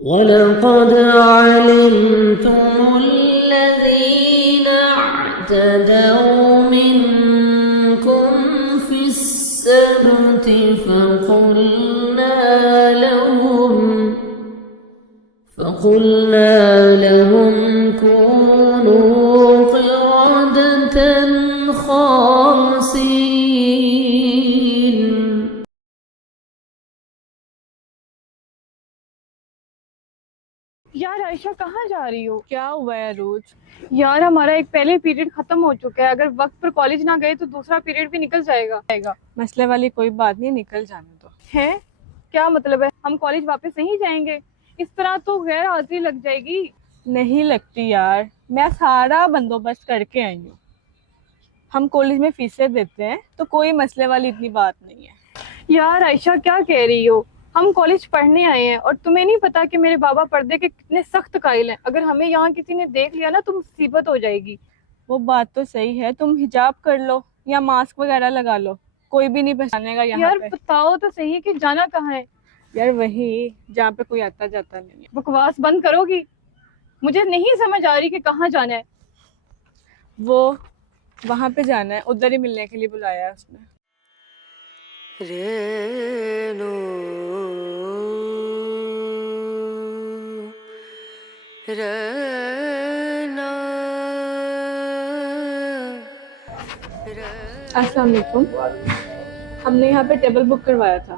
वलक़द अलिमतुमुल्लज़ीना अअतदौ मिनकुम फिस्सब्ति फक़ुलना लहुम कूनू क़िरदतन ख़ासिईन। यार आयशा कहाँ जा रही हो? क्या हुआ है रोज? यार हमारा एक पहले पीरियड खत्म हो चुका है, अगर वक्त पर कॉलेज ना गए तो दूसरा पीरियड भी निकल जाएगा। मसले वाली कोई बात नहीं, निकल जाने दो। है? क्या मतलब है? हम कॉलेज वापस नहीं जाएंगे? इस तरह तो गैर हाजिरी लग जाएगी। नहीं लगती यार, मैं सारा बंदोबस्त करके आई हूँ। हम कॉलेज में फीसें देते हैं तो कोई मसले वाली इतनी बात नहीं है। यार आयशा क्या कह रही हो? हम कॉलेज पढ़ने आए हैं और तुम्हें नहीं पता कि मेरे बाबा पर्दे के कितने सख्त कायल हैं। अगर हमें यहाँ किसी ने देख लिया ना तो मुसीबत हो जाएगी। वो बात तो सही है, तुम हिजाब कर लो या मास्क वगैरह लगा लो, कोई भी नहीं पहचानेगा यहाँ यार पे। बताओ तो सही कि जाना कहाँ है? यार वही जहाँ पे कोई आता जाता नहीं है। बकवास बंद करोगी? मुझे नहीं समझ आ रही कि कहाँ जाना है। वो वहां पे जाना है, उधर ही मिलने के लिए बुलाया है उसने। रेनू रना अस्सलाम वालेकुम। हमने यहाँ पे टेबल बुक करवाया था।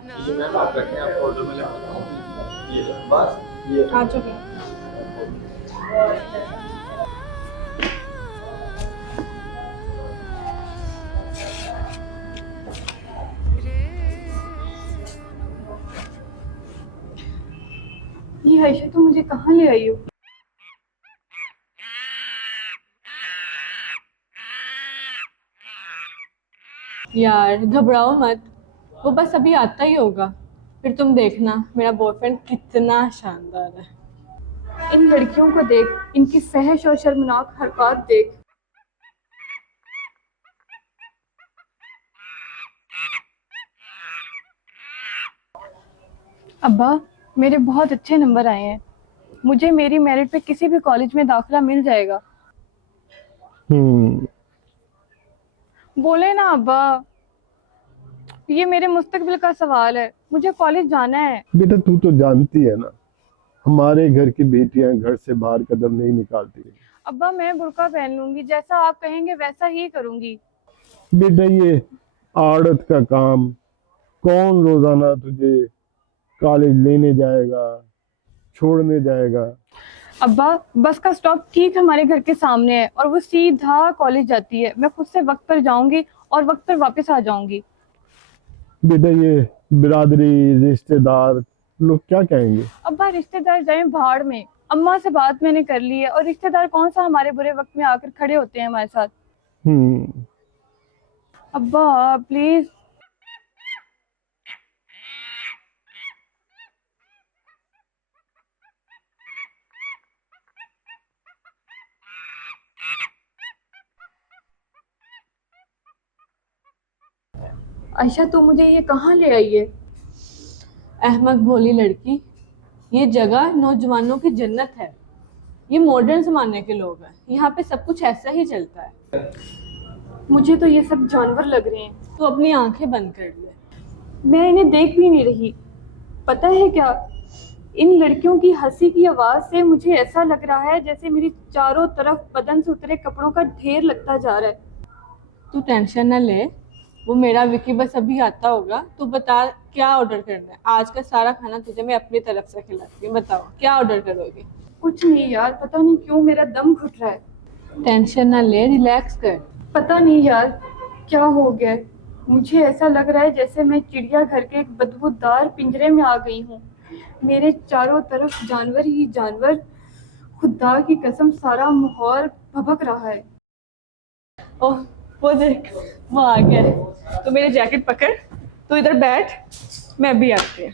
आ चुके हैं। ये आयशा तुम मुझे कहाँ ले आई हो? यार घबराओ मत, वो बस अभी आता ही होगा, फिर तुम देखना मेरा बॉयफ्रेंड कितना शानदार है। इन लड़कियों को देख, इनकी फहश और शर्मनाक हरकत देख। अब्बा, मेरे बहुत अच्छे नंबर आए हैं। मुझे मेरी मेरिट पे किसी भी कॉलेज में दाखिला मिल जाएगा। हम्म। बोले ना अब्बा, ये मेरे मुस्तकबिल का सवाल है। मुझे कॉलेज जाना है। बेटा तू तो जानती है ना, हमारे घर की बेटियां घर से बाहर कदम नहीं निकालती। अब्बा मैं बुर्का पहन लूंगी, जैसा आप कहेंगे वैसा ही करूंगी। बेटा ये आड़त का काम, कौन रोजाना तुझे कॉलेज लेने जाएगा, छोड़ने जाएगा। अब्बा बस का स्टॉप ठीक हमारे घर के सामने है और वो सीधा कॉलेज जाती है। मैं खुद से वक्त पर जाऊंगी और वक्त पर वापस आ जाऊंगी। बेटा ये बिरादरी, रिश्तेदार लोग क्या कहेंगे। अब्बा रिश्तेदार जाए भाड़ में। अम्मा से बात मैंने कर ली है और रिश्तेदार कौन सा हमारे बुरे वक्त में आकर खड़े होते हैं हमारे साथ। हम्म। अब्बा प्लीज। आयशा तू मुझे ये कहाँ ले आई है? अहमक भोली लड़की, ये जगह नौजवानों की जन्नत है। ये मॉडर्न जमाने के लोग हैं, यहाँ पे सब कुछ ऐसा ही चलता है। मुझे तो ये सब जानवर लग रहे हैं। तो अपनी आंखें बंद कर ले। मैं इन्हें देख भी नहीं रही। पता है क्या, इन लड़कियों की हंसी की आवाज से मुझे ऐसा लग रहा है जैसे मेरी चारों तरफ बदन से उतरे कपड़ों का ढेर लगता जा रहा है। तू टेंशन ना ले, वो मेरा विकी बस अभी आता होगा। तू बता क्या ऑर्डर करना है? आज का सारा खाना तुझे मैं अपनी तरफ से खिलाती हूँ, बताओ क्या ऑर्डर करोगे? कुछ नहीं यार, पता नहीं क्यों मेरा दम घुट रहा है। टेंशन ना ले, रिलैक्स कर। पता नहीं यार क्या हो गया है। मुझे ऐसा लग रहा है जैसे मैं चिड़ियाघर के एक बदबूदार पिंजरे में आ गई हूँ। मेरे चारों तरफ जानवर ही जानवर। खुदा की कसम सारा माहौल भभक रहा है। ओह वो देख, वो आ गया है। तो मेरी जैकेट पकड़, तू इधर बैठ, मैं भी आती हूँ।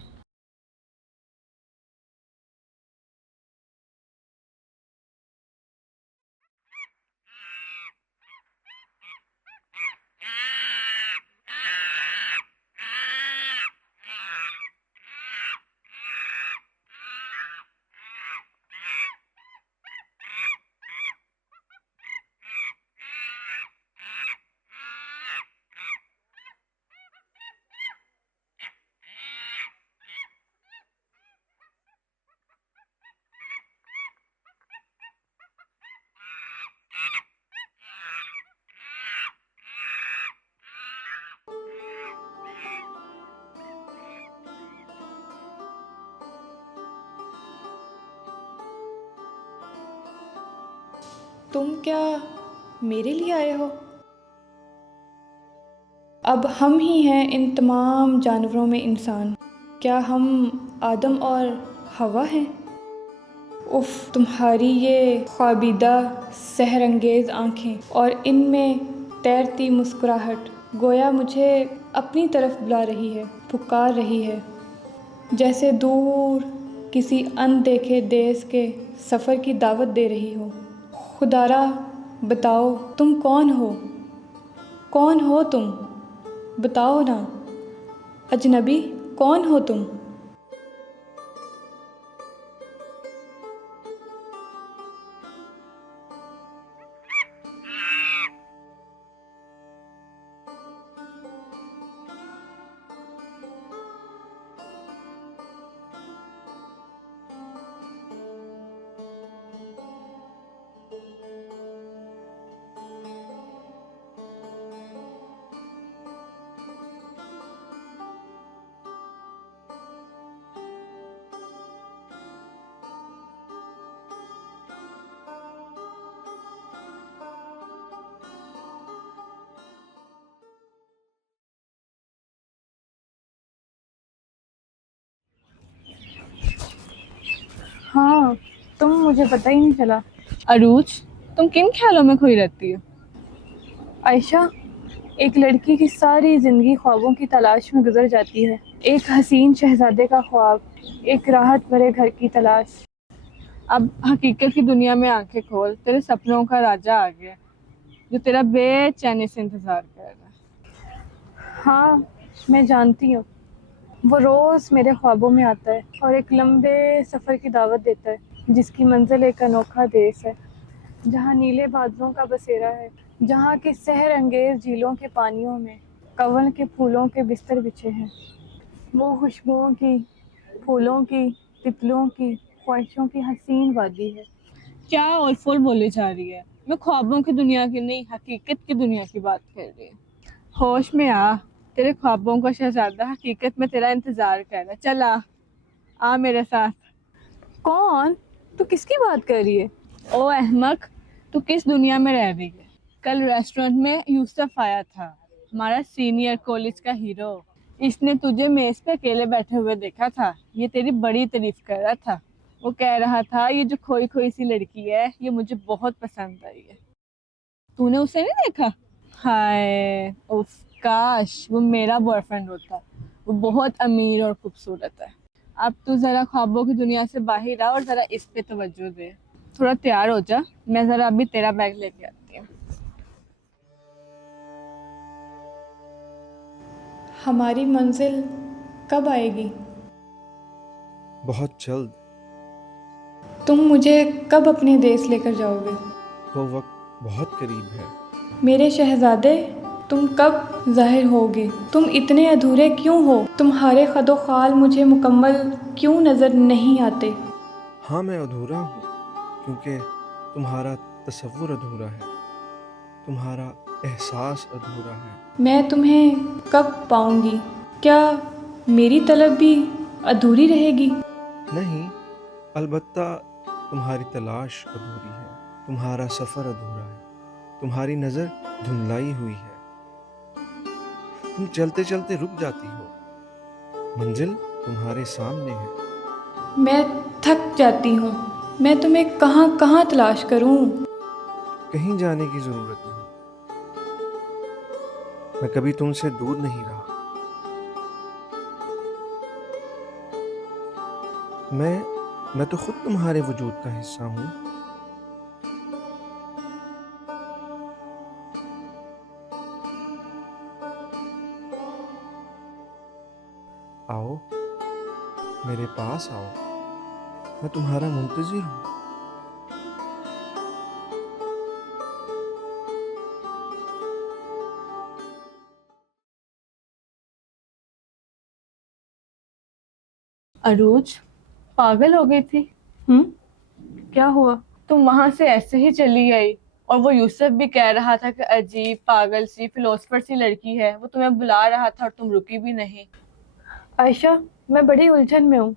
तुम क्या मेरे लिए आए हो? अब हम ही हैं इन तमाम जानवरों में इंसान। क्या हम आदम और हवा हैं? उफ, तुम्हारी ये ख्वाबीदा सहरंगेज़ आँखें और इनमें तैरती मुस्कुराहट गोया मुझे अपनी तरफ बुला रही है, पुकार रही है, जैसे दूर किसी अनदेखे देश के सफ़र की दावत दे रही हो। खुदारा बताओ तुम कौन हो? कौन हो तुम? बताओ ना अजनबी, कौन हो तुम? हाँ, तुम मुझे पता ही नहीं चला। अरूज, तुम किन ख्यालों में खोई रहती हो? आयशा, एक लड़की की सारी ज़िंदगी ख्वाबों की तलाश में गुजर जाती है। एक हसीन शहजादे का ख्वाब, एक राहत भरे घर की तलाश। अब हकीकत की दुनिया में आंखें खोल, तेरे सपनों का राजा आ गया जो तेरा बेचैनी से इंतजार कर रहा है। हाँ, मैं जानती हूँ। वो रोज़ मेरे ख्वाबों में आता है और एक लंबे सफ़र की दावत देता है, जिसकी मंजिल एक अनोखा देश है, जहाँ नीले बादलों का बसेरा है, जहाँ की सहर अंगेज झीलों के पानियों में कवल के फूलों के बिस्तर बिछे हैं। वो खुशबुओं की, फूलों की, तितलियों की, ख्वाहिशों की हसीन वादी है। क्या और फुल बोली जा रही है? मैं ख्वाबों की दुनिया की नहीं, हकीकत की दुनिया की बात कर रही हूँ। होश में आ, तेरे ख्वाबों का शहजादा हकीकत में तेरा इंतजार कर रहा है। चल आ मेरे साथ। कौन? तू किसकी बात कर रही है? ओ अहमक, तू किस दुनिया में रह रही है? कल रेस्टोरेंट में यूसुफ आया था, हमारा सीनियर कॉलेज का हीरो। इसने तुझे मेज पे अकेले बैठे हुए देखा था। ये तेरी बड़ी तारीफ कर रहा था। वो कह रहा था ये जो खोई खोई सी लड़की है ये मुझे बहुत पसंद आई है। तूने उसे नहीं देखा? हाय उफ, काश वो मेरा बॉयफ्रेंड होता। वो बहुत अमीर और खूबसूरत है। अब तू जरा ख्वाबों की दुनिया से बाहर आ और जरा इस पे तवज्जो दे। थोड़ा तैयार हो जा, मैं जरा अभी तेरा बैग लेके आती हूँ। हमारी मंजिल कब आएगी? बहुत जल्द। तुम मुझे कब अपने देश लेकर जाओगे? वो वक्त बहुत करीब है। मेरे शहजादे, तुम कब ज़ाहिर होगे? तुम इतने अधूरे क्यों हो? तुम्हारे खदो खाल मुझे मुकम्मल क्यों नज़र नहीं आते? हाँ, मैं अधूरा हूँ क्योंकि तुम्हारा तसव्वुर अधूरा है, तुम्हारा एहसास अधूरा है। मैं तुम्हें कब पाऊंगी? क्या मेरी तलब भी अधूरी रहेगी? नहीं, अलबत्ता तुम्हारी तलाश अधूरी है, तुम्हारा सफ़र अधूरा है, तुम्हारी नज़र धुंधलाई हुई है। तुम चलते चलते रुक जाती हो, मंजिल तुम्हारे सामने है। मैं थक जाती हूँ। मैं तुम्हें कहाँ कहाँ तलाश करूँ? कहीं जाने की ज़रूरत नहीं, मैं कभी तुमसे दूर नहीं रहा। मैं तो खुद तुम्हारे वजूद का हिस्सा हूँ। आओ, मेरे पास आओ, मैं तुम्हारा मुंतजिर हूँ। अरूज, पागल हो गई थी? क्या हुआ? तुम वहां से ऐसे ही चली आई और वो यूसुफ भी कह रहा था कि अजीब पागल सी फिलोसफर सी लड़की है। वो तुम्हें बुला रहा था और तुम रुकी भी नहीं। आयशा, मैं बड़ी उलझन में हूँ।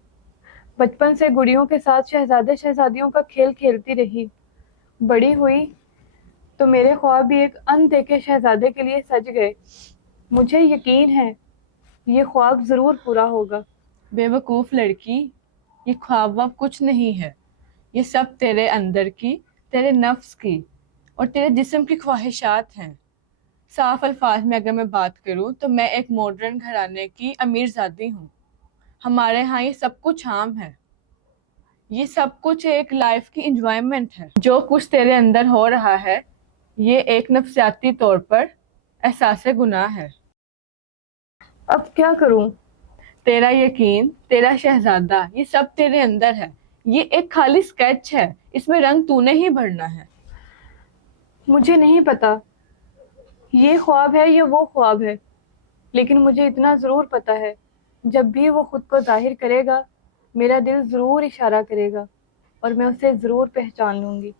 बचपन से गुड़ियों के साथ शहजादे शहजादियों का खेल खेलती रही, बड़ी हुई तो मेरे ख्वाब भी एक अनदेखे शहजादे के लिए सज गए। मुझे यकीन है ये ख्वाब ज़रूर पूरा होगा। बेवकूफ़ लड़की, ये ख्वाब वाब कुछ नहीं है। ये सब तेरे अंदर की, तेरे नफ्स की और तेरे जिस्म की ख्वाहिशात हैं। साफ अल्फाज में अगर मैं बात करूं तो मैं एक मॉडर्न घराने की अमीरजादी हूँ। हमारे यहाँ ये सब कुछ आम है। ये सब कुछ एक लाइफ की इंजॉयमेंट है। जो कुछ तेरे अंदर हो रहा है ये एक नफ्सियाती तौर पर एहसास गुनाह है। अब क्या करूं? तेरा यकीन, तेरा शहजादा, ये सब तेरे अंदर है। ये एक खाली स्केच है, इसमें रंग तूने ही भरना है। मुझे नहीं पता ये ख्वाब है या वो ख्वाब है, लेकिन मुझे इतना ज़रूर पता है जब भी वो खुद को जाहिर करेगा मेरा दिल ज़रूर इशारा करेगा और मैं उसे ज़रूर पहचान लूँगी।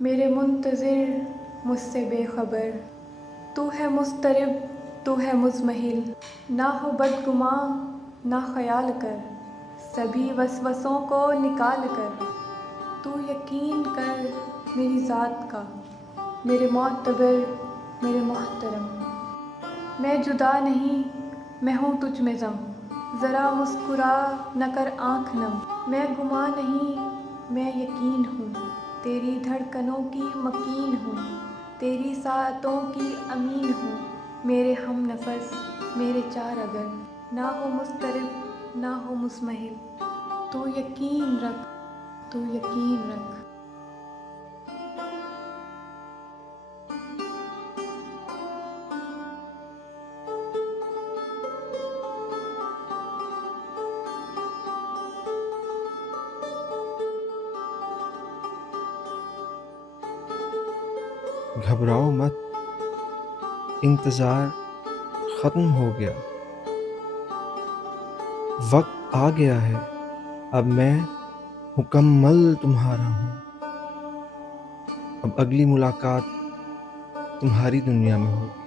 मेरे मुंतज़िर मुझसे बेखबर, तू है मुस्तरिब, तू है मुज़महिल, ना हो बदगुमां ना ख्याल कर, सभी वसवसों को निकाल कर। तू यकीन कर मेरी ज़ात का, मेरे मोतबर मेरे मोहतरम। मैं जुदा नहीं, मैं हूँ तुझ में ज़म, ज़रा मुस्कुरा न कर आँख नम। मैं गुमा नहीं, मैं यकीन हूँ, तेरी धड़कनों की मकीन हूँ, तेरी सातों की अमीन हूँ। मेरे हम नफस मेरे चार अगर, ना हो मुस्तरिब ना हो मुस्महिल, तू यकीन रख, तू यकीन रख। घबराओ मत, इंतज़ार ख़त्म हो गया, वक्त आ गया है, अब मैं मुकम्मल तुम्हारा हूँ। अब अगली मुलाकात तुम्हारी दुनिया में होगी।